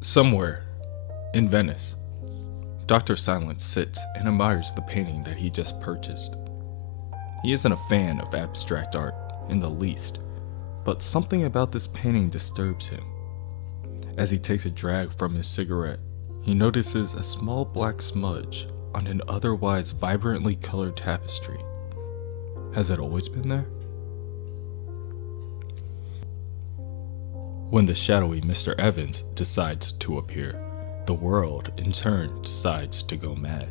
Somewhere in Venice, Dr. Silence sits and admires the painting that he just purchased. He isn't a fan of abstract art in the least, but something about this painting disturbs him. As he takes a drag from his cigarette, he notices a small black smudge on an otherwise vibrantly colored tapestry. Has it always been there? When the shadowy Mr. Evans decides to appear, the world in turn decides to go mad.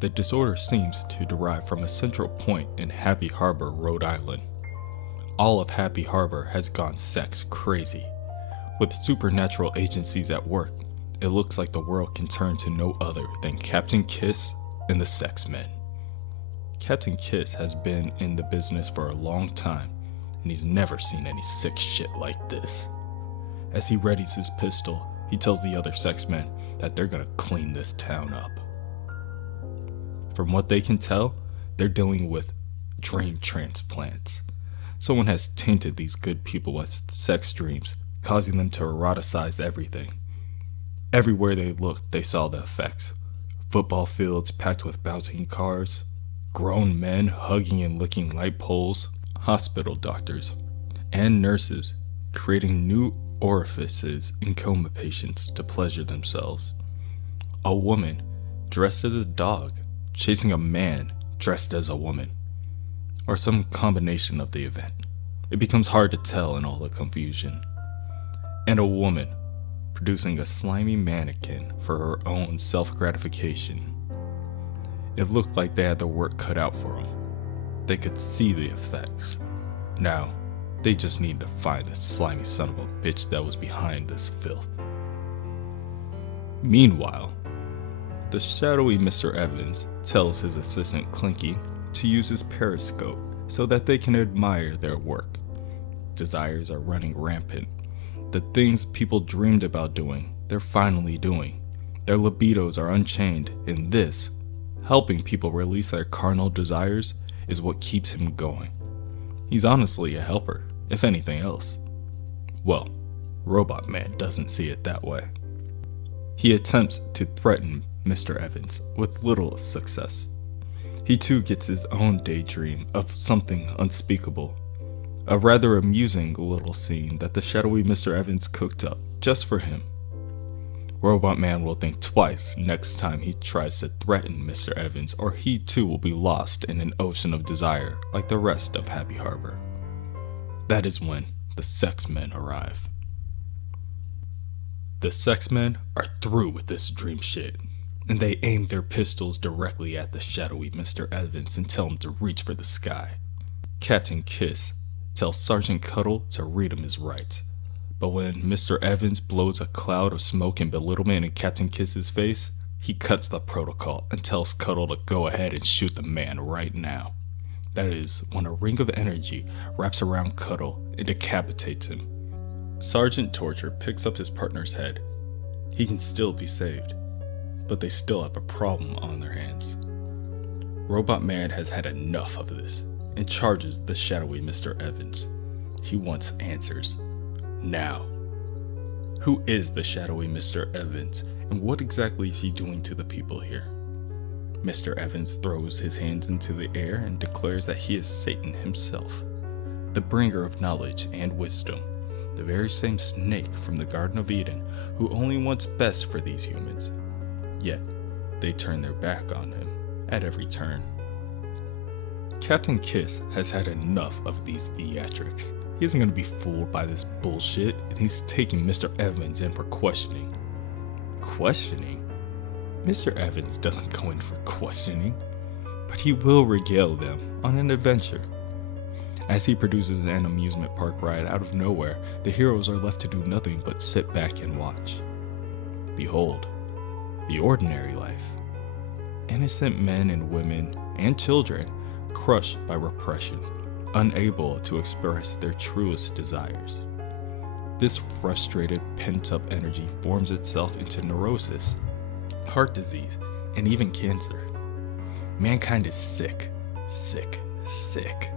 The disorder seems to derive from a central point in Happy Harbor, Rhode Island. All of Happy Harbor has gone sex crazy. With supernatural agencies at work, it looks like the world can turn to no other than Captain Kiss and the Sex Men. Captain Kiss has been in the business for a long time, and he's never seen any sick shit like this. As he readies his pistol, he tells the other sex men that they're gonna clean this town up. From what they can tell, they're dealing with dream transplants. Someone has tainted these good people with sex dreams, causing them to eroticize everything. Everywhere they looked, they saw the effects. Football fields packed with bouncing cars, grown men hugging and licking light poles, hospital doctors and nurses creating new orifices in coma patients to pleasure themselves. A woman dressed as a dog chasing a man dressed as a woman, or some combination of the event. It becomes hard to tell in all the confusion. And a woman producing a slimy mannequin for her own self-gratification. It looked like they had their work cut out for them. They could see the effects. Now, they just need to find the slimy son of a bitch that was behind this filth. Meanwhile, the shadowy Mr. Evans tells his assistant Clinky to use his periscope so that they can admire their work. Desires are running rampant. The things people dreamed about doing, they're finally doing. Their libidos are unchained, and this, helping people release their carnal desires, is what keeps him going. He's honestly a helper, if anything else. Well, Robot Man doesn't see it that way. He attempts to threaten Mr. Evans with little success. He too gets his own daydream of something unspeakable. A rather amusing little scene that the shadowy Mr. Evans cooked up just for him. Robot Man will think twice next time he tries to threaten Mr. Evans, or he too will be lost in an ocean of desire like the rest of Happy Harbor. That is when the sex men arrive. The sex men are through with this dream shit, and they aim their pistols directly at the shadowy Mr. Evans and tell him to reach for the sky. Captain Kiss tells Sergeant Cuddle to read him his rights, but when Mr. Evans blows a cloud of smoke and belittlement in Captain Kiss's face, he cuts the protocol and tells Cuddle to go ahead and shoot the man right now. That is, when a ring of energy wraps around Cuddle and decapitates him. Sergeant Torture picks up his partner's head. He can still be saved, but they still have a problem on their hands. Robot Man has had enough of this and charges the shadowy Mr. Evans. He wants answers. Now. Who is the shadowy Mr. Evans, and what exactly is he doing to the people here? Mr. Evans throws his hands into the air and declares that he is Satan himself, the bringer of knowledge and wisdom, the very same snake from the Garden of Eden who only wants best for these humans. Yet, they turn their back on him at every turn. Captain Kiss has had enough of these theatrics. He isn't going to be fooled by this bullshit, and he's taking Mr. Evans in for questioning. Questioning? Mr. Evans doesn't go in for questioning, but he will regale them on an adventure. As he produces an amusement park ride out of nowhere, the heroes are left to do nothing but sit back and watch. Behold, the ordinary life. Innocent men and women and children crushed by repression, unable to express their truest desires. This frustrated, pent-up energy forms itself into neurosis, heart disease, and even cancer. Mankind is sick, sick, sick.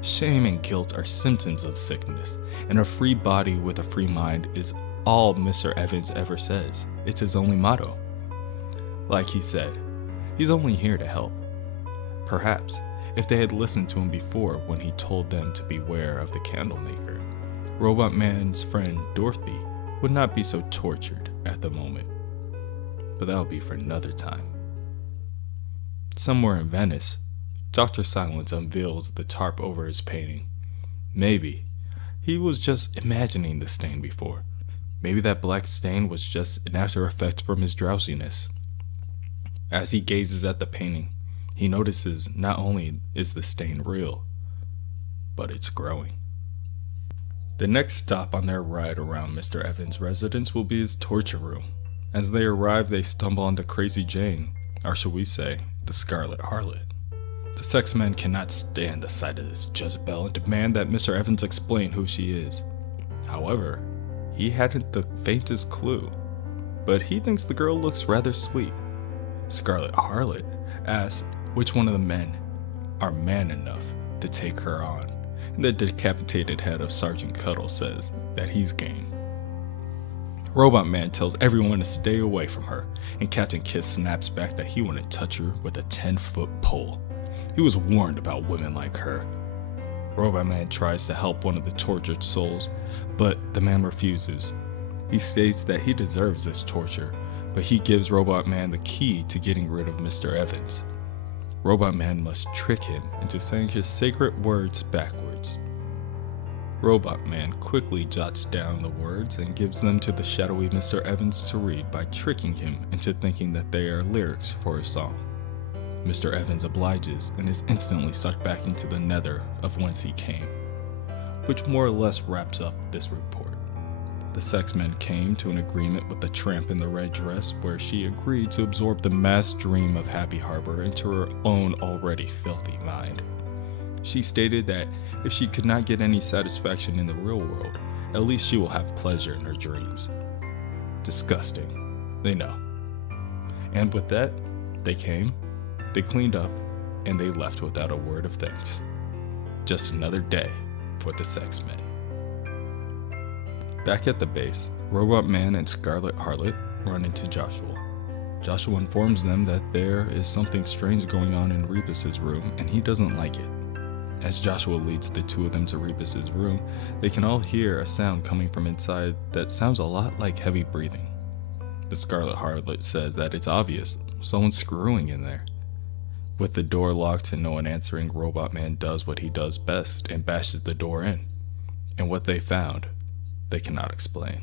Shame and guilt are symptoms of sickness, and a free body with a free mind is all Mr. Evans ever says. It's his only motto. Like he said, he's only here to help. Perhaps, if they had listened to him before when he told them to beware of the Candlemaker, Robot Man's friend Dorothy would not be so tortured at the moment. But that'll be for another time. Somewhere in Venice, Dr. Silence unveils the tarp over his painting. Maybe he was just imagining the stain before. Maybe that black stain was just an after effect from his drowsiness. As he gazes at the painting, he notices not only is the stain real, but it's growing. The next stop on their ride around Mr. Evans' residence will be his torture room. As they arrive, they stumble onto Crazy Jane, or shall we say, the Scarlet Harlot. The sex men cannot stand the sight of this Jezebel and demand that Mr. Evans explain who she is. However, he hadn't the faintest clue, but he thinks the girl looks rather sweet. Scarlet Harlot asks which one of the men are man enough to take her on, and the decapitated head of Sergeant Cuddle says that he's game. Robot Man tells everyone to stay away from her, and Captain Kiss snaps back that he wouldn't touch her with a 10-foot pole. He was warned about women like her. Robot Man tries to help one of the tortured souls, but the man refuses. He states that he deserves this torture, but he gives Robot Man the key to getting rid of Mr. Evans. Robot Man must trick him into saying his sacred words backwards. Robot Man quickly jots down the words and gives them to the shadowy Mr. Evans to read by tricking him into thinking that they are lyrics for a song. Mr. Evans obliges and is instantly sucked back into the nether of whence he came, which more or less wraps up this report. The sexmen came to an agreement with the tramp in the red dress where she agreed to absorb the mass dream of Happy Harbor into her own already filthy mind. She stated that if she could not get any satisfaction in the real world, at least she will have pleasure in her dreams. Disgusting, they know. And with that, they came, they cleaned up, and they left without a word of thanks. Just another day for the sexmen. Back at the base, Robot Man and Scarlet Harlot run into Joshua. Joshua informs them that there is something strange going on in Rebus's room, and he doesn't like it. As Joshua leads the two of them to Rebus's room, they can all hear a sound coming from inside that sounds a lot like heavy breathing. The Scarlet Harlot says that it's obvious, someone's screwing in there. With the door locked and no one answering, Robot Man does what he does best and bashes the door in. And what they found, they cannot explain.